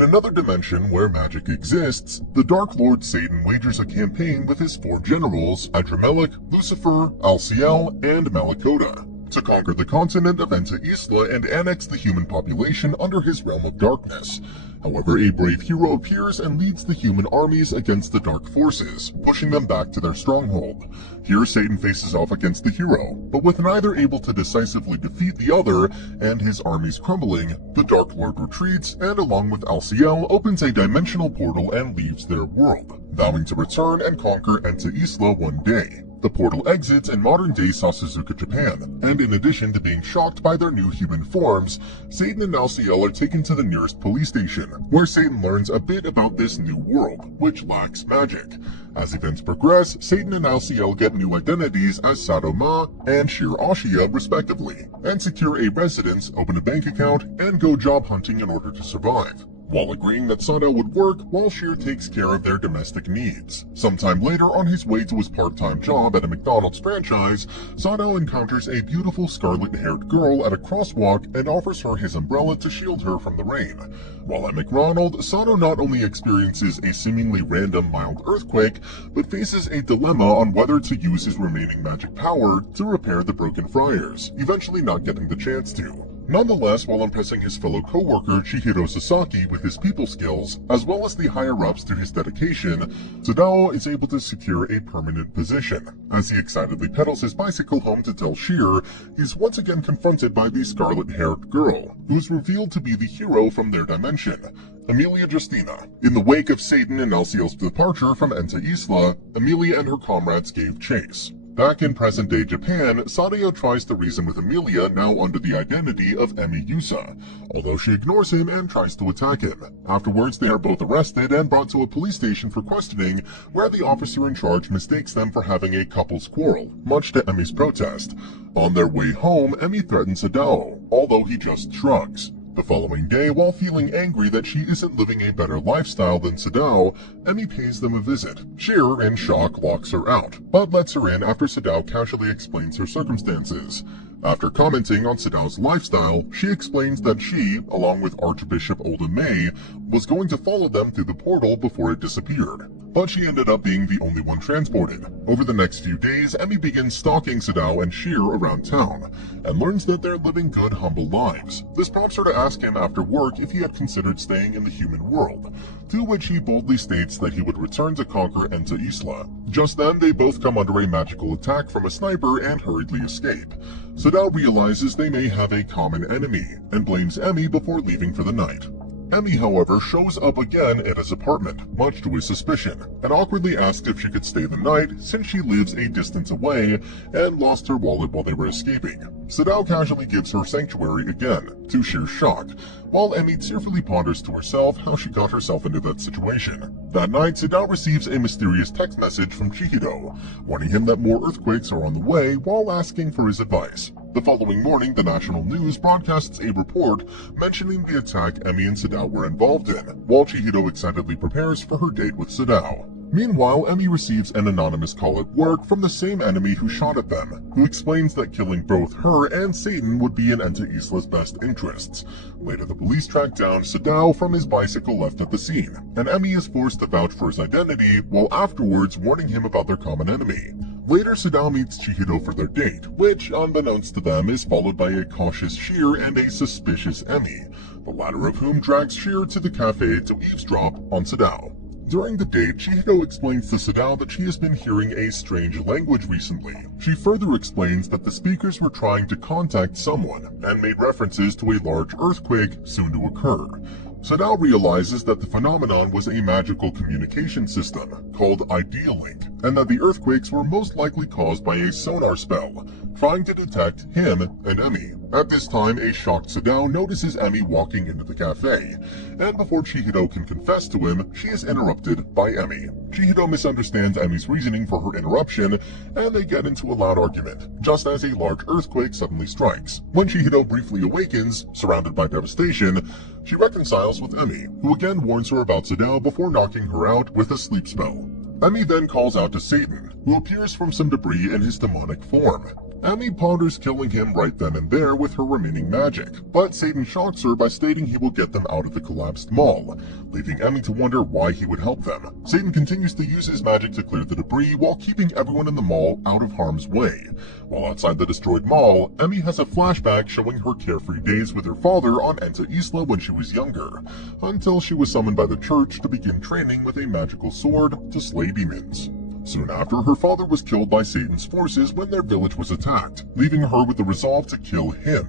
In another dimension where magic exists, the Dark Lord Satan wagers a campaign with his 4 generals, Adramelech, Lucifer, Alciel, and Malakota, to conquer the continent of Enta Isla and annex the human population under his realm of darkness. However, a brave hero appears and leads the human armies against the dark forces, pushing them back to their stronghold. Here Satan faces off against the hero, but with neither able to decisively defeat the other and his armies crumbling, the Dark Lord retreats and along with Alciel opens a dimensional portal and leaves their world, vowing to return and conquer Enta Isla one day. The portal exits in modern-day Sasuzuka, Japan, and in addition to being shocked by their new human forms, Satan and Alciel are taken to the nearest police station, where Satan learns a bit about this new world, which lacks magic. As events progress, Satan and Alciel get new identities as Sadoma and Shir Ashia respectively, and secure a residence, open a bank account, and go job hunting in order to survive, while agreeing that Sada would work while Shir takes care of their domestic needs. Sometime later, on his way to his part-time job at a McDonald's franchise, Sada encounters a beautiful scarlet-haired girl at a crosswalk and offers her his umbrella to shield her from the rain. While at McDonald's, Sada not only experiences a seemingly random mild earthquake, but faces a dilemma on whether to use his remaining magic power to repair the broken fryers, eventually not getting the chance to. Nonetheless, while impressing his fellow co-worker Chihiro Sasaki with his people skills, as well as the higher-ups through his dedication, Sadao is able to secure a permanent position. As he excitedly pedals his bicycle home to tell Shir, he's once again confronted by the scarlet-haired girl, who is revealed to be the hero from their dimension, Amelia Justina. In the wake of Satan and Alciel's departure from Enta Isla, Amelia and her comrades gave chase. Back in present-day Japan, Sadao tries to reason with Amelia, now under the identity of Emi Yusa, although she ignores him and tries to attack him. Afterwards, they are both arrested and brought to a police station for questioning, where the officer in charge mistakes them for having a couple's quarrel, much to Emi's protest. On their way home, Emi threatens Sadao, although he just shrugs. The following day, while feeling angry that she isn't living a better lifestyle than Sadao, Emi pays them a visit. Shir, in shock, locks her out, but lets her in after Sadao casually explains her circumstances. After commenting on Sadao's lifestyle, she explains that she, along with Archbishop Oda May, was going to follow them through the portal before it disappeared, but she ended up being the only one transported. Over the next few days, Emi begins stalking Sadao and Shir around town, and learns that they're living good, humble lives. This prompts her to ask him after work if he had considered staying in the human world, to which he boldly states that he would return to conquer Enta Isla. Just then, they both come under a magical attack from a sniper and hurriedly escape. Sadao realizes they may have a common enemy, and blames Emi before leaving for the night. Emi, however, shows up again at his apartment, much to his suspicion, and awkwardly asks if she could stay the night since she lives a distance away and lost her wallet while they were escaping. Sadao casually gives her sanctuary again, to sheer shock, while Emi tearfully ponders to herself how she got herself into that situation. That night, Sadao receives a mysterious text message from Chihiro, warning him that more earthquakes are on the way while asking for his advice. The following morning, the national news broadcasts a report mentioning the attack Emi and Sadao were involved in, while Chihiro excitedly prepares for her date with Sadao. Meanwhile, Emi receives an anonymous call at work from the same enemy who shot at them, who explains that killing both her and Satan would be in Enta Isla's best interests. Later, the police track down Sadao from his bicycle left at the scene, and Emi is forced to vouch for his identity, while afterwards warning him about their common enemy. Later, Sadao meets Chihiro for their date, which, unbeknownst to them, is followed by a cautious Shir and a suspicious Emi, the latter of whom drags Shir to the cafe to eavesdrop on Sadao. During the date, Chihiro explains to Sadao that she has been hearing a strange language recently. She further explains that the speakers were trying to contact someone, and made references to a large earthquake soon to occur. Sadao realizes that the phenomenon was a magical communication system called Idealink, and that the earthquakes were most likely caused by a sonar spell, trying to detect him and Emi. At this time, a shocked Sadao notices Emi walking into the cafe, and before Chihiro can confess to him, she is interrupted by Emi. Chihiro misunderstands Emi's reasoning for her interruption, and they get into a loud argument, just as a large earthquake suddenly strikes. When Chihiro briefly awakens, surrounded by devastation, she reconciles with Emi, who again warns her about Sadao before knocking her out with a sleep spell. Emi then calls out to Satan, who appears from some debris in his demonic form. Emi ponders killing him right then and there with her remaining magic, but Satan shocks her by stating he will get them out of the collapsed mall, leaving Emi to wonder why he would help them. Satan continues to use his magic to clear the debris while keeping everyone in the mall out of harm's way. While outside the destroyed mall, Emi has a flashback showing her carefree days with her father on Enta Isla when she was younger, until she was summoned by the church to begin training with a magical sword to slay demons. Soon after, her father was killed by Satan's forces when their village was attacked, leaving her with the resolve to kill him.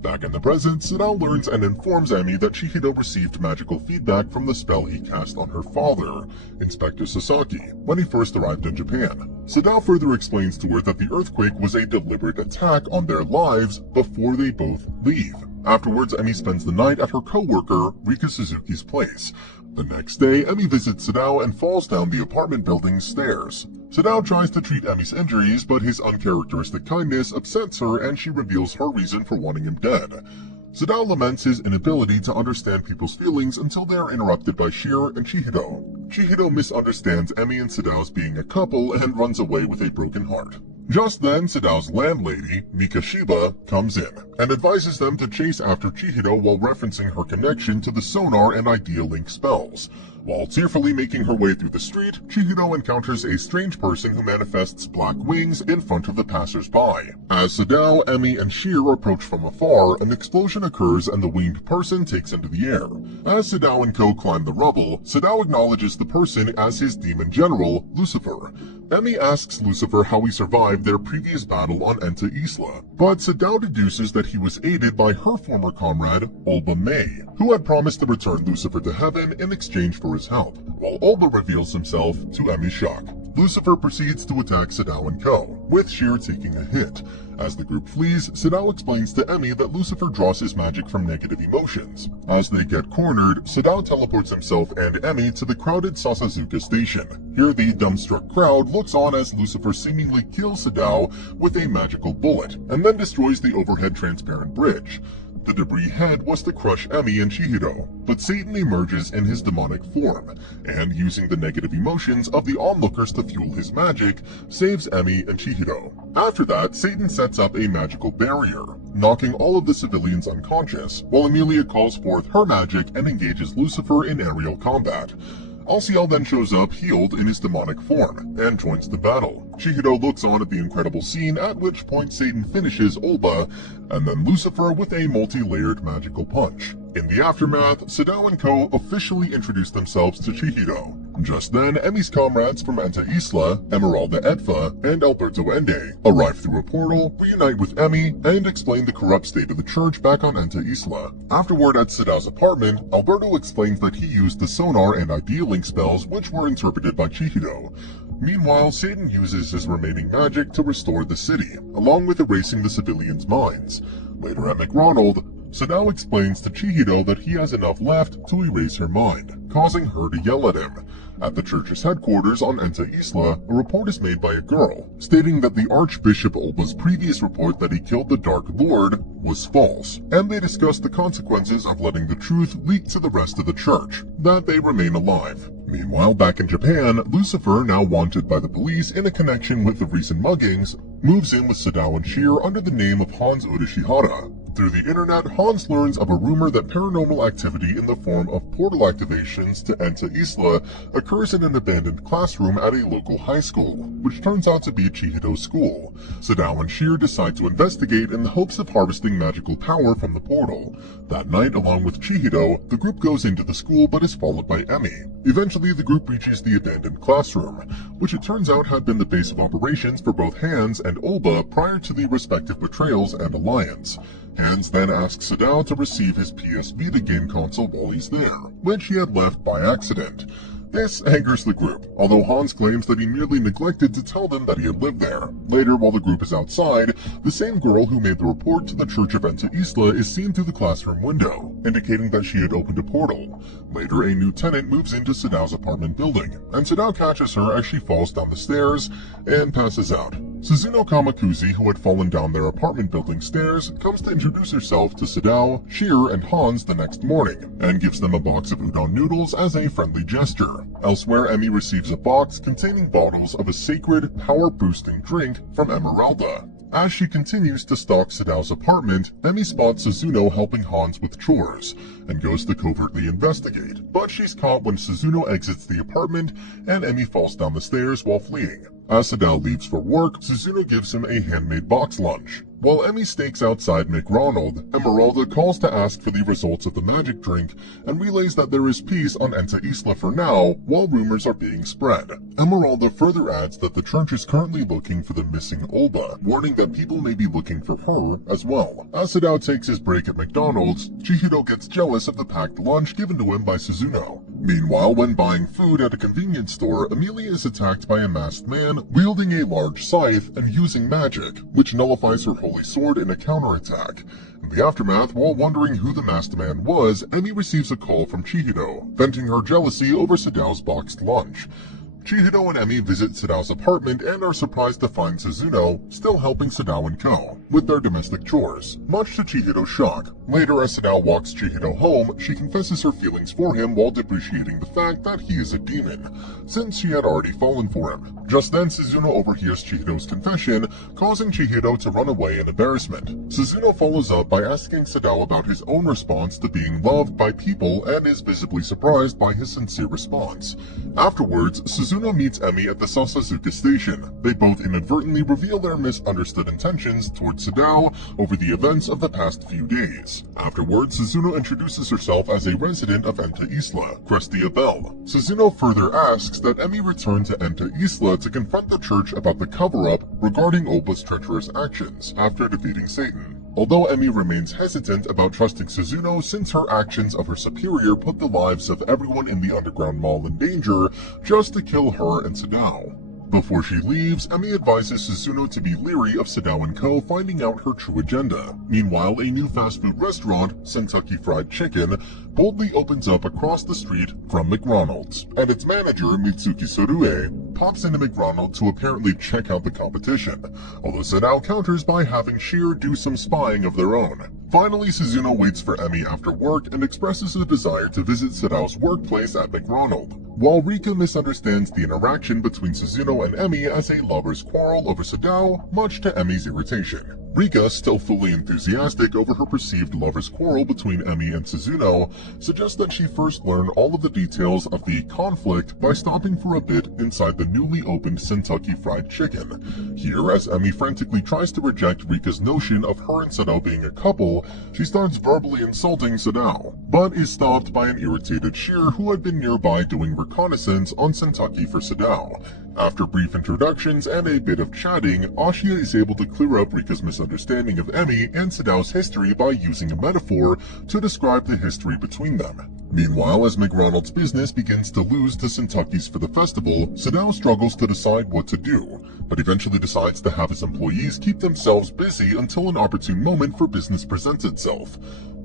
Back in the present, Sadao learns and informs Emi that Chihiro received magical feedback from the spell he cast on her father, Inspector Sasaki, when he first arrived in Japan. Sadao further explains to her that the earthquake was a deliberate attack on their lives before they both leave. Afterwards, Emi spends the night at her co-worker, Rika Suzuki's place. The next day, Emi visits Sadao and falls down the apartment building's stairs. Sadao tries to treat Emi's injuries, but his uncharacteristic kindness upsets her and she reveals her reason for wanting him dead. Sadao laments his inability to understand people's feelings until they are interrupted by Shir and Chihiro. Chihiro misunderstands Emi and Sadao's being a couple and runs away with a broken heart. Just then, Sadao's landlady, Mikashiba, comes in and advises them to chase after Chihiro while referencing her connection to the sonar and Idea Link spells. While tearfully making her way through the street, Chihiro encounters a strange person who manifests black wings in front of the passers-by. As Sadao, Emi, and Shir approach from afar, an explosion occurs and the winged person takes into the air. As Sadao and co climb the rubble, Sadao acknowledges the person as his demon general, Lucifer. Emi asks Lucifer how he survived their previous battle on Enta Isla, but Sadao deduces that he was aided by her former comrade, Olba May, who had promised to return Lucifer to heaven in exchange for his help, while Olba reveals himself to Emi's shock. Lucifer proceeds to attack Sadao and co, with Shir taking a hit. As the group flees, Sadao explains to Emi that Lucifer draws his magic from negative emotions. As they get cornered, Sadao teleports himself and Emi to the crowded Sasazuka station. Here the dumbstruck crowd looks on as Lucifer seemingly kills Sadao with a magical bullet, and then destroys the overhead transparent bridge. The debris head was to crush Emi and Chihiro, but Satan emerges in his demonic form, and using the negative emotions of the onlookers to fuel his magic, saves Emi and Chihiro. After that, Satan sets up a magical barrier, knocking all of the civilians unconscious, while Emilia calls forth her magic and engages Lucifer in aerial combat. Alciel then shows up healed in his demonic form, and joins the battle. Chihiro looks on at the incredible scene, at which point Satan finishes Olba, and then Lucifer with a multi-layered magical punch. In the aftermath, Sadao and co officially introduce themselves to Chihiro. Just then, Emi's comrades from Enta Isla, Emeralda Edfa, and Alberto Ende arrive through a portal, reunite with Emi, and explain the corrupt state of the church back on Enta Isla. Afterward, at Sadao's apartment, Alberto explains that he used the sonar and Idea Link spells which were interpreted by Chihiro. Meanwhile, Satan uses his remaining magic to restore the city, along with erasing the civilians' minds. Later at McDonald's, Sadao explains to Chihiro that he has enough left to erase her mind, causing her to yell at him. At the church's headquarters on Enta Isla, a report is made by a girl, stating that the Archbishop Olba's previous report that he killed the Dark Lord was false, and they discuss the consequences of letting the truth leak to the rest of the church, that they remain alive. Meanwhile, back in Japan, Lucifer, now wanted by the police in a connection with the recent muggings, moves in with Sadao and Shir under the name of Hans Urashihara. Through the internet, Hans learns of a rumor that paranormal activity in the form of portal activations to Enta Isla occurs in an abandoned classroom at a local high school, which turns out to be Chihido's school. Sadao and Shir decide to investigate in the hopes of harvesting magical power from the portal. That night, along with Chihido, the group goes into the school but is followed by Emi. Eventually, the group reaches the abandoned classroom, which it turns out had been the base of operations for both Hans and Olba prior to the respective betrayals and alliance. Hans then asks Sadao to receive his PS Vita game console while he's there, which he had left by accident. This angers the group, although Hans claims that he merely neglected to tell them that he had lived there. Later, while the group is outside, the same girl who made the report to the Church of Enta Isla is seen through the classroom window, indicating that she had opened a portal. Later, a new tenant moves into Sadao's apartment building, and Sadao catches her as she falls down the stairs and passes out. Suzuno Kamakuzi, who had fallen down their apartment building stairs, comes to introduce herself to Sadao, Shir, and Hans the next morning, and gives them a box of udon noodles as a friendly gesture. Elsewhere, Emi receives a box containing bottles of a sacred, power-boosting drink from Emeralda. As she continues to stalk Sadao's apartment, Emi spots Suzuno helping Hans with chores, and goes to covertly investigate, but she's caught when Suzuno exits the apartment and Emi falls down the stairs while fleeing. As Sadao leaves for work, Suzuno gives him a handmade box lunch. While Emi stakes outside McDonald's, Esmeralda calls to ask for the results of the magic drink and relays that there is peace on Enta Isla for now, while rumors are being spread. Esmeralda further adds that the church is currently looking for the missing Olba, warning that people may be looking for her as well. As Sadao takes his break at McDonald's, Chihiro gets jealous of the packed lunch given to him by Suzuno. Meanwhile, when buying food at a convenience store, Amelia is attacked by a masked man wielding a large scythe and using magic, which nullifies her holy sword in a counterattack. In the aftermath, while wondering who the masked man was, Emi receives a call from Chihiro, venting her jealousy over Sadao's boxed lunch. Chihiro and Emi visit Sadao's apartment and are surprised to find Suzuno still helping Sadao and Co. with their domestic chores, much to Chihiro's shock. Later, as Sadao walks Chihiro home, she confesses her feelings for him while depreciating the fact that he is a demon, since she had already fallen for him. Just then, Suzuno overhears Chihiro's confession, causing Chihiro to run away in embarrassment. Suzuno follows up by asking Sadao about his own response to being loved by people and is visibly surprised by his sincere response. Afterwards, Suzuno meets Emi at the Sasazuka station. They both inadvertently reveal their misunderstood intentions towards Sadao over the events of the past few days. Afterwards, Suzuno introduces herself as a resident of Enta Isla, Crestia Bell. Suzuno further asks that Emi return to Enta Isla to confront the church about the cover-up regarding Opa's treacherous actions after defeating Satan. Although Emi remains hesitant about trusting Suzuno since her actions of her superior put the lives of everyone in the underground mall in danger just to kill her and Sadao. Before she leaves, Emi advises Suzuno to be leery of Sadao and Co. finding out her true agenda. Meanwhile, a new fast food restaurant, Kentucky Fried Chicken, boldly opens up across the street from McDonald's, and its manager, Mitsuki Sorue, pops into McDonald's to apparently check out the competition, although Sadao counters by having Sheer do some spying of their own. Finally, Suzuno waits for Emi after work and expresses a desire to visit Sadao's workplace at McDonald's, while Rika misunderstands the interaction between Suzuno and Emi as a lover's quarrel over Sadao, much to Emi's irritation. Rika, still fully enthusiastic over her perceived lover's quarrel between Emi and Suzuno, suggests that she first learn all of the details of the conflict by stopping for a bit inside the newly opened Kentucky Fried Chicken. Here, as Emi frantically tries to reject Rika's notion of her and Sadao being a couple, she starts verbally insulting Sadao, but is stopped by an irritated Sheer who had been nearby doing reconnaissance on Kentucky for Sadao. After brief introductions and a bit of chatting, Ashia is able to clear up Rika's misunderstanding of Emi and Sadao's history by using a metaphor to describe the history between them. Meanwhile, as McDonald's business begins to lose to Kentucky's for the festival, Sadao struggles to decide what to do, but eventually decides to have his employees keep themselves busy until an opportune moment for business presents itself.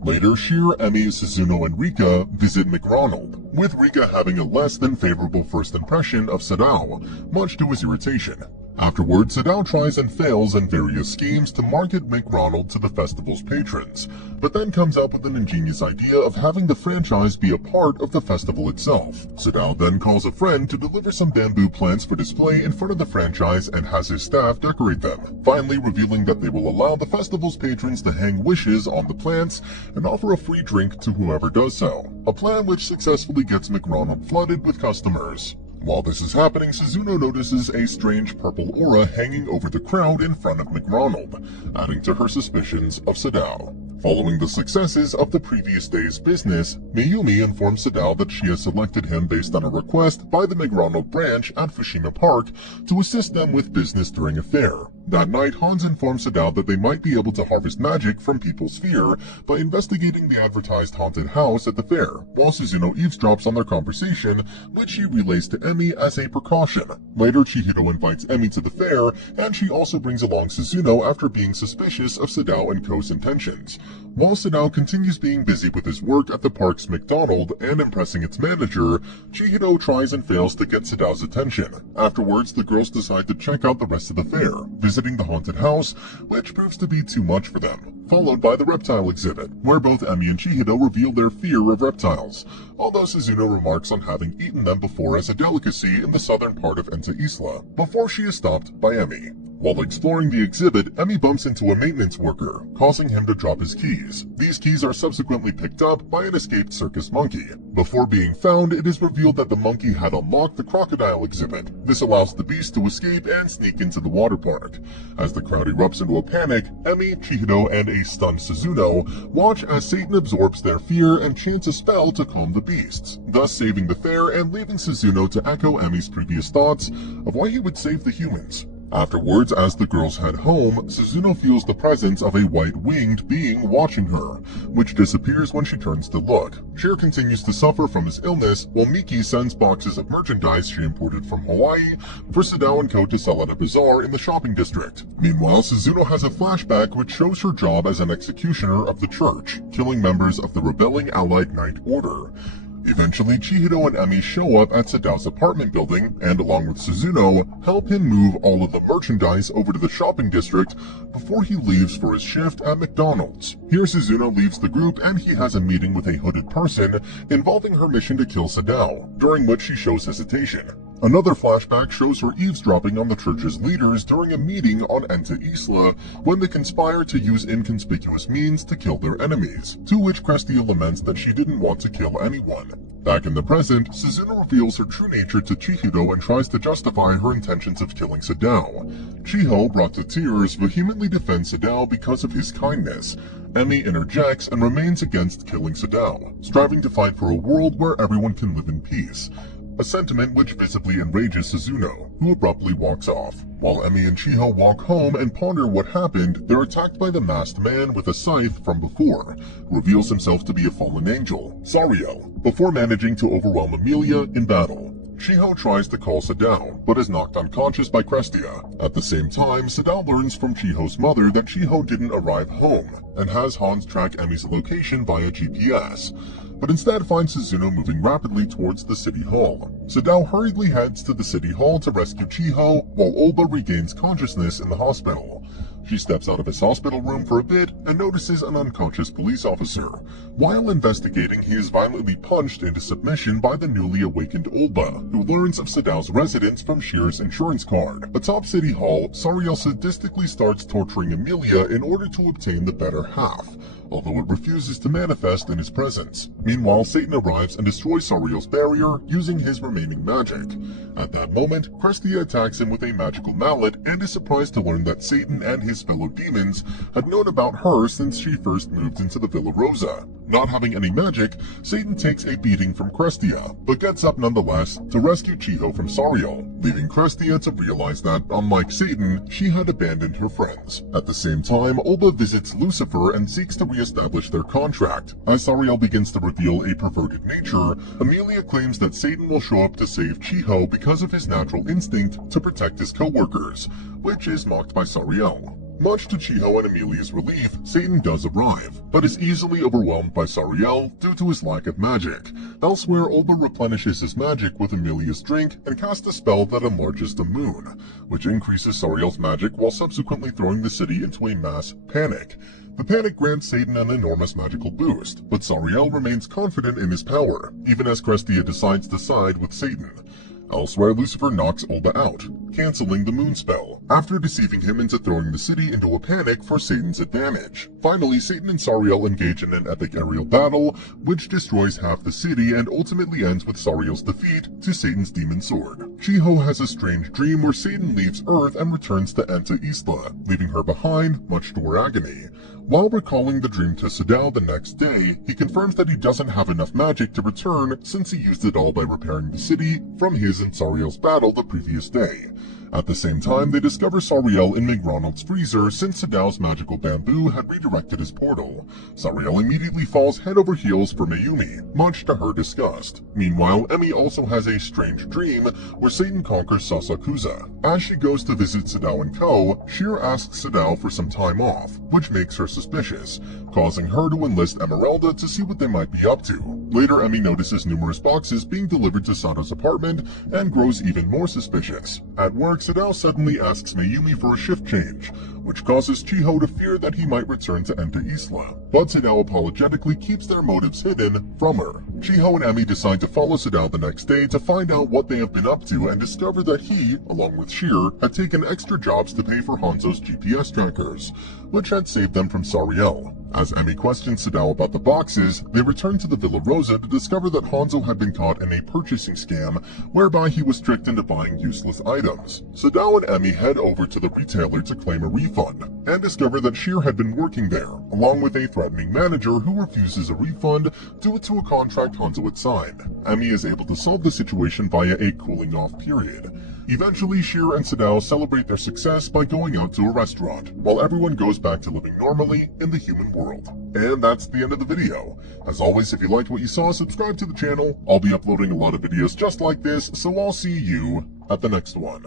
Later, Sheer, Emi, Suzuno, and Rika visit McDonald's, with Rika having a less than favorable first impression of Sadao, much to his irritation. Afterwards, Sadao tries and fails in various schemes to market McDonald's to the festival's patrons, but then comes up with an ingenious idea of having the franchise be a part of the festival itself. Sadao then calls a friend to deliver some bamboo plants for display in front of the franchise and has his staff decorate them, finally revealing that they will allow the festival's patrons to hang wishes on the plants and offer a free drink to whoever does so, a plan which successfully gets McDonald's flooded with customers. While this is happening, Suzuno notices a strange purple aura hanging over the crowd in front of McDonald's, adding to her suspicions of Sadao. Following the successes of the previous day's business, Mayumi informs Sadao that she has selected him based on a request by the McDonald's branch at Fushima Park to assist them with business during a fair. That night, Hans informs Sadao that they might be able to harvest magic from people's fear by investigating the advertised haunted house at the fair, while Suzuno eavesdrops on their conversation, which she relays to Emi as a precaution. Later, Chihiro invites Emi to the fair, and she also brings along Suzuno after being suspicious of Sadao and Co.'s intentions. While Sadao continues being busy with his work at the park's McDonald's and impressing its manager, Chihiro tries and fails to get Sadao's attention. Afterwards, the girls decide to check out the rest of the fair, visiting the haunted house, which proves to be too much for them, followed by the reptile exhibit, where both Emi and Chihiro reveal their fear of reptiles, although Suzuno remarks on having eaten them before as a delicacy in the southern part of Enta Isla, before she is stopped by Emi. While exploring the exhibit, Emmy bumps into a maintenance worker, causing him to drop his keys. These keys are subsequently picked up by an escaped circus monkey. Before being found, it is revealed that the monkey had unlocked the crocodile exhibit. This allows the beast to escape and sneak into the water park. As the crowd erupts into a panic, Emmy, Chihiro, and a stunned Suzuno watch as Satan absorbs their fear and chants a spell to calm the beasts, thus saving the fair and leaving Suzuno to echo Emmy's previous thoughts of why he would save the humans. Afterwards, as the girls head home, Suzuno feels the presence of a white-winged being watching her, which disappears when she turns to look. Shir continues to suffer from his illness, while Miki sends boxes of merchandise she imported from Hawaii for Sadao and Co. to sell at a bazaar in the shopping district. Meanwhile, Suzuno has a flashback which shows her job as an executioner of the church, killing members of the rebelling Allied Knight Order. Eventually, Chihiro and Emmy show up at Sadao's apartment building and, along with Suzuno, help him move all of the merchandise over to the shopping district before he leaves for his shift at McDonald's. Here, Suzuno leaves the group and he has a meeting with a hooded person involving her mission to kill Sadao, during which she shows hesitation. Another flashback shows her eavesdropping on the church's leaders during a meeting on Enta Isla when they conspire to use inconspicuous means to kill their enemies, to which Crestia laments that she didn't want to kill anyone. Back in the present, Suzuno reveals her true nature to Chihiro and tries to justify her intentions of killing Sadao. Chiho, brought to tears, vehemently defends Sadao because of his kindness. Emmy interjects and remains against killing Sadao, striving to fight for a world where everyone can live in peace. A sentiment which visibly enrages Suzuno, who abruptly walks off. While Emmy and Chiho walk home and ponder what happened, they're attacked by the masked man with a scythe from before, who reveals himself to be a fallen angel, Sariel, before managing to overwhelm Amelia in battle. Chiho tries to call Sadao, but is knocked unconscious by Crestia. At the same time, Sadao learns from Chiho's mother that Chiho didn't arrive home, and has Hans track Emmy's location via GPS, but instead finds Suzuno moving rapidly towards the city hall. Sadao hurriedly heads to the city hall to rescue Chiho, while Olba regains consciousness in the hospital. She steps out of his hospital room for a bit and notices an unconscious police officer. While investigating, he is violently punched into submission by the newly awakened Olba, who learns of Sadao's residence from Shir's insurance card. Atop City Hall, Sariel sadistically starts torturing Amelia in order to obtain the better half, although it refuses to manifest in his presence. Meanwhile, Satan arrives and destroys Sariel's barrier using his remaining magic. At that moment, Crestia attacks him with a magical mallet and is surprised to learn that Satan and his fellow demons had known about her since she first moved into the Villa Rosa. Not having any magic, Satan takes a beating from Crestia, but gets up nonetheless to rescue Chiho from Sariel, leaving Crestia to realize that, unlike Satan, she had abandoned her friends. At the same time, Olba visits Lucifer and seeks to re-establish their contract. As Sariel begins to reveal a perverted nature, Amelia claims that Satan will show up to save Chiho because of his natural instinct to protect his co-workers, which is mocked by Sariel. Much to Chiho and Amelia's relief, Satan does arrive, but is easily overwhelmed by Sariel due to his lack of magic. Elsewhere, Olba replenishes his magic with Amelia's drink and casts a spell that enlarges the moon, which increases Sariel's magic while subsequently throwing the city into a mass panic. The panic grants Satan an enormous magical boost, but Sariel remains confident in his power, even as Crestia decides to side with Satan. Elsewhere, Lucifer knocks Olba out, canceling the moon spell, after deceiving him into throwing the city into a panic for Satan's advantage. Finally, Satan and Sariel engage in an epic aerial battle, which destroys half the city and ultimately ends with Sariel's defeat to Satan's demon sword. Chiho has a strange dream where Satan leaves Earth and returns to Enta Isla, leaving her behind, much to her agony. While recalling the dream to Sadao the next day, he confirms that he doesn't have enough magic to return since he used it all by repairing the city from his and Sariel's battle the previous day. At the same time, they discover Sariel in McDonald's freezer since Sadao's magical bamboo had redirected his portal. Sariel immediately falls head over heels for Mayumi, much to her disgust. Meanwhile, Emmy also has a strange dream where Satan conquers Sasakusa. As she goes to visit Sadao and Co., Shir asks Sadao for some time off, which makes her suspicious, causing her to enlist Emeralda to see what they might be up to. Later, Emmy notices numerous boxes being delivered to Sato's apartment and grows even more suspicious. At work, Sadao suddenly asks Mayumi for a shift change, which causes Chiho to fear that he might return to Enta Isla. But Sadao apologetically keeps their motives hidden from her. Chiho and Emmy decide to follow Sadao the next day to find out what they have been up to and discover that he, along with Sheer, had taken extra jobs to pay for Hanzo's GPS trackers, which had saved them from Sariel. As Emmy questions Sadao about the boxes, they return to the Villa Rosa to discover that Hanzo had been caught in a purchasing scam whereby he was tricked into buying useless items. Sadao and Emmy head over to the retailer to claim a refund, and discover that Sheer had been working there, along with a threatening manager who refuses a refund due to a contract Hanzo had signed. Emmy is able to solve the situation via a cooling off period. Eventually, Sheer and Sadao celebrate their success by going out to a restaurant, while everyone goes back to living normally in the human world. And that's the end of the video. As always, if you liked what you saw, subscribe to the channel. I'll be uploading a lot of videos just like this, so I'll see you at the next one.